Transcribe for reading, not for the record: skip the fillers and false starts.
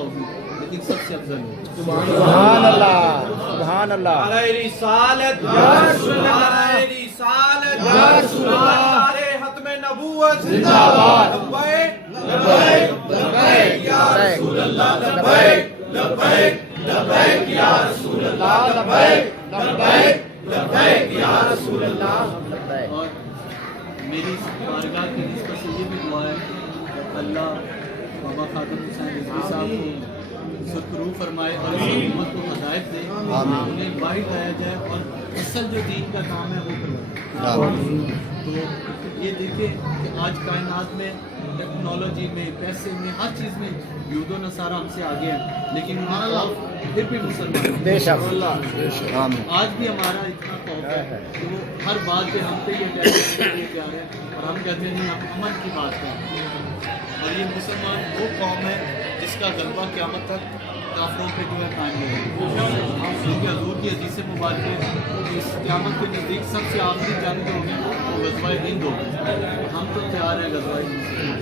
होगी लेकिन सबसे अफजल होगी। सुभान अल्लाह, सुभान अल्लाह। नारे रिसालत या रसूल अल्लाह, नारे रिसालत या रसूल अल्लाह, नारे खत्म नबूवत जिंदाबाद। लब्बैक लब्बैक लब्बैक या रसूल अल्लाह, लब्बैक लब्बैक लब्बैक या रसूल अल्लाह, लब्बैक लब्बैक लब्बैक या रसूल अल्लाह। और मेरी इस बारगाह की निस्बत से ये भी दुआ है कि अल्लाह बाबा खादिम हुसैन रिजवी साहब को सुरखरू फरमाए और इस उम्मत को हदायत दे, उन्हें बाहर लाया जाए और असल जो दीन का काम है वो करवाए। तो ये देखें कि आज कायनात में टेक्नोलॉजी में, पैसे में, हर चीज़ में यूदो नसारा हमसे आगे हैं, लेकिन फिर भी मुसलमान बेशक आज भी हमारा इतना खौफ है कि वो हर बात पे हम पे ये प्यार है और हम कहते हैं नहीं, हम अमन की बात करें। और ये मुसलमान वो कौम है जिसका गलबा क़यामत तक काफिरों पे जो है कायम रहेगा। क्योंकि हज़ूर की हदीस मुबारक है इस क़यामत के नज़दीक सबसे आखिरी जंग जो होगी वो ग़ज़वा-ए-हिंद होगी। हम तो तैयार हैं ग़ज़वा-ए-हिंद।